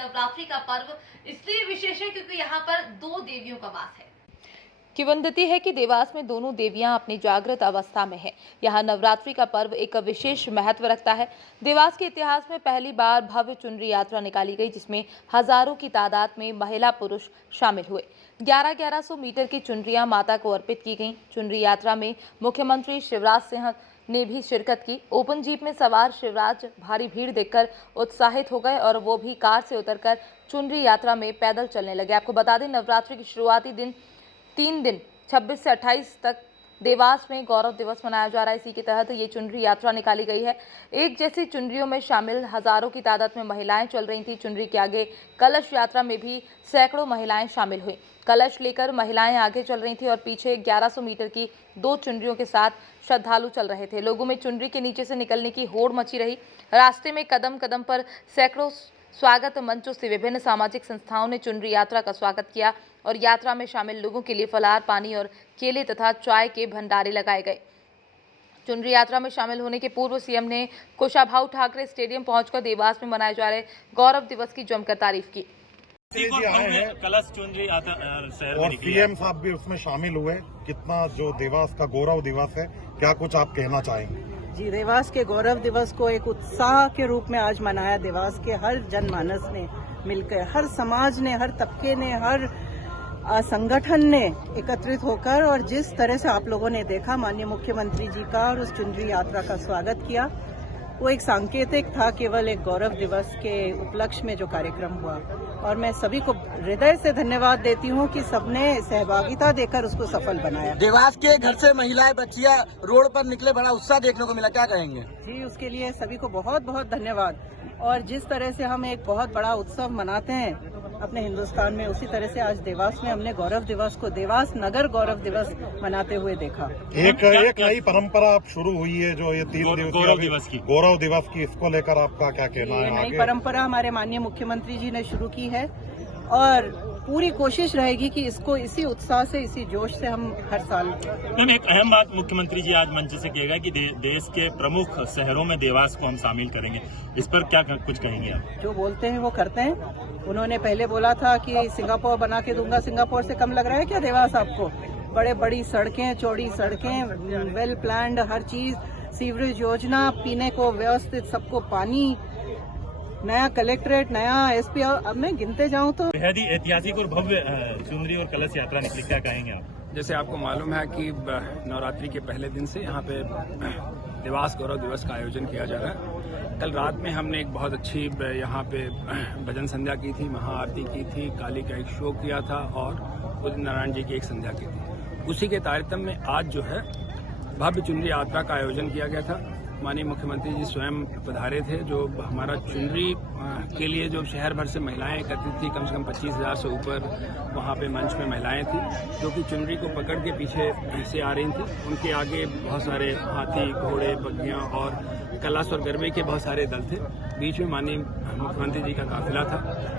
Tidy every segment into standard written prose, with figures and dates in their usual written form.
नवरात्रि का पर्व इसलिए विशेष है क्योंकि यहाँ पर 2 देवियों का वास है। किंवदंती है कि देवास में दोनों देवियां अपनी जागृत अवस्था में हैं। यहाँ नवरात्रि का पर्व एक विशेष महत्व रखता है। देवास के इतिहास में पहली बार भव्य चुनरी यात्रा निकाली गई, जिसमें हजारों की तादाद में महिला पुरुष शामिल हुए। 1100 मीटर की चुनरियां माता को अर्पित की गईं। चुनरी यात्रा में मुख्यमंत्री शिवराज सिंह ने भी शिरकत की। ओपन जीप में सवार शिवराज भारी भीड़ देखकर उत्साहित हो गए और वो भी कार से उतरकर चुनरी यात्रा में पैदल चलने लगे। आपको बता दें, नवरात्रि की शुरुआती दिन 3 दिन 26 से 28 तक देवास में गौरव दिवस मनाया जा रहा है। इसी के तहत ये चुनरी यात्रा निकाली गई है। एक जैसी चुनरियों में शामिल हजारों की तादाद में महिलाएं चल रही थी। चुनरी के आगे कलश यात्रा में भी सैकड़ों महिलाएं शामिल हुई। कलश लेकर महिलाएं आगे चल रही थी और पीछे 1100 मीटर की 2 चुनरियों के साथ श्रद्धालु चल रहे थे। लोगों में चुनरी के नीचे से निकलने की होड़ मची रही। रास्ते में कदम कदम पर सैकड़ों स्वागत मंचों से विभिन्न सामाजिक संस्थाओं ने चुनरी यात्रा का स्वागत किया और यात्रा में शामिल लोगों के लिए फलाहार, पानी और केले तथा चाय के भंडारे लगाए गए। चुनरी यात्रा में शामिल होने के पूर्व सीएम ने कुशाभाऊ ठाकरे स्टेडियम पहुंचकर देवास में मनाए जा रहे गौरव दिवस की जमकर तारीफ की। कलश चुनरी शहर और पीएम साहब भी उसमें शामिल हुए। कितना जो देवास का गौरव दिवस है, क्या कुछ आप कहना चाहेंगे? जी, देवास के गौरव दिवस को एक उत्साह के रूप में आज मनाया। देवास के हर जनमानस ने मिलकर, हर समाज ने, हर तबके ने, हर संगठन ने एकत्रित होकर, और जिस तरह से आप लोगों ने देखा माननीय मुख्यमंत्री जी का और उस चुनरी यात्रा का स्वागत किया, वो एक सांकेतिक था केवल एक गौरव दिवस के उपलक्ष्य में जो कार्यक्रम हुआ। और मैं सभी को हृदय से धन्यवाद देती हूँ कि सबने सहभागिता देकर उसको सफल बनाया। देवास के घर से महिलाएं, बच्चियां रोड पर निकले, बड़ा उत्साह देखने को मिला, क्या कहेंगे? जी, उसके लिए सभी को बहुत बहुत धन्यवाद। और जिस तरह से हम एक बहुत बड़ा उत्सव मनाते हैं अपने हिंदुस्तान में, उसी तरह से आज देवास में हमने गौरव दिवस को देवास नगर गौरव दिवस मनाते हुए देखा। एक नई परंपरा अब शुरू हुई है जो ये 3 दिवसीय गौरव दिवस की, इसको लेकर आपका क्या कहना है? नई परंपरा हमारे माननीय मुख्यमंत्री जी ने शुरू की है और पूरी कोशिश रहेगी कि इसको इसी उत्साह से, इसी जोश से हम हर साल। एक अहम बात मुख्यमंत्री जी आज मंच से कहेगा कि देश के प्रमुख शहरों में देवास को हम शामिल करेंगे, इस पर क्या कुछ कहेंगे आप? जो बोलते हैं वो करते हैं। उन्होंने पहले बोला था कि सिंगापुर बना के दूंगा। सिंगापुर से कम लग रहा है क्या देवास आपको? बड़ी सड़कें, चौड़ी सड़कें, वेल प्लान्ड हर चीज, सीवरेज योजना, पीने को व्यवस्थित, सबको पानी, नया कलेक्ट्रेट, नया एसपी। अब मैं गिनते जाऊं तो बेहद ही ऐतिहासिक और भव्य चुनरी और कलश यात्रा निकली, क्या कहेंगे आप? जैसे आपको मालूम है कि नवरात्रि के पहले दिन से यहाँ पे देवास गौरव दिवस का आयोजन किया जा रहा है। कल रात में हमने एक बहुत अच्छी यहाँ पे भजन संध्या की थी, महाआरती की थी, काली का एक शो किया था और उदित नारायण जी की एक संध्या की थी। उसी के तारतम्य में आज जो है भव्य चुनरी यात्रा का आयोजन किया गया था। माननीय मुख्यमंत्री जी स्वयं पधारे थे। जो हमारा चुनरी के लिए जो शहर भर से महिलाएं एकत्रित थी, कम से कम 25,000 से ऊपर वहां पे मंच में महिलाएं थी जो कि चुनरी को पकड़ के पीछे से आ रही थी। उनके आगे बहुत सारे हाथी, घोड़े, बग्गियां और कलश और गरबे के बहुत सारे दल थे। बीच में माननीय मुख्यमंत्री जी का काफिला था।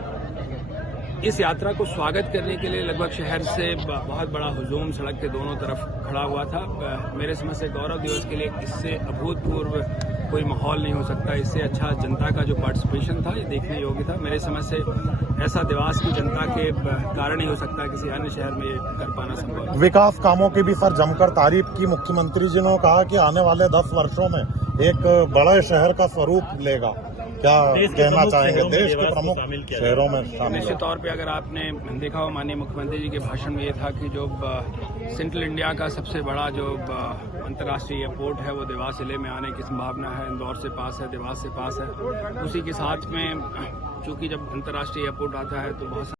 इस यात्रा को स्वागत करने के लिए लगभग शहर से बहुत बड़ा हुजूम सड़क के दोनों तरफ खड़ा हुआ था। मेरे समझ से गौरव दिवस के लिए इससे अभूतपूर्व कोई माहौल नहीं हो सकता। इससे अच्छा जनता का जो पार्टिसिपेशन था ये देखने योग्य था। मेरे समझ से ऐसा देवास की जनता के कारण ही हो सकता है, किसी अन्य शहर में कर पाना संभव। विकास कामों की भी सर जमकर तारीफ की। मुख्यमंत्री जी ने कहा कि आने वाले 10 वर्षों में एक बड़े शहर का स्वरूप लेगा, क्या कहना चाहेंगे? देश के प्रमुख शहरों में शामिल। निश्चित तौर पे अगर आपने देखा हो माननीय मुख्यमंत्री जी के भाषण में ये था कि जो सेंट्रल इंडिया का सबसे बड़ा जो अंतर्राष्ट्रीय एयरपोर्ट है वो देवास जिले में आने की संभावना है। इंदौर से पास है, देवास से पास है। उसी के साथ में चूंकि जब अंतर्राष्ट्रीय एयरपोर्ट आता है तो बहुत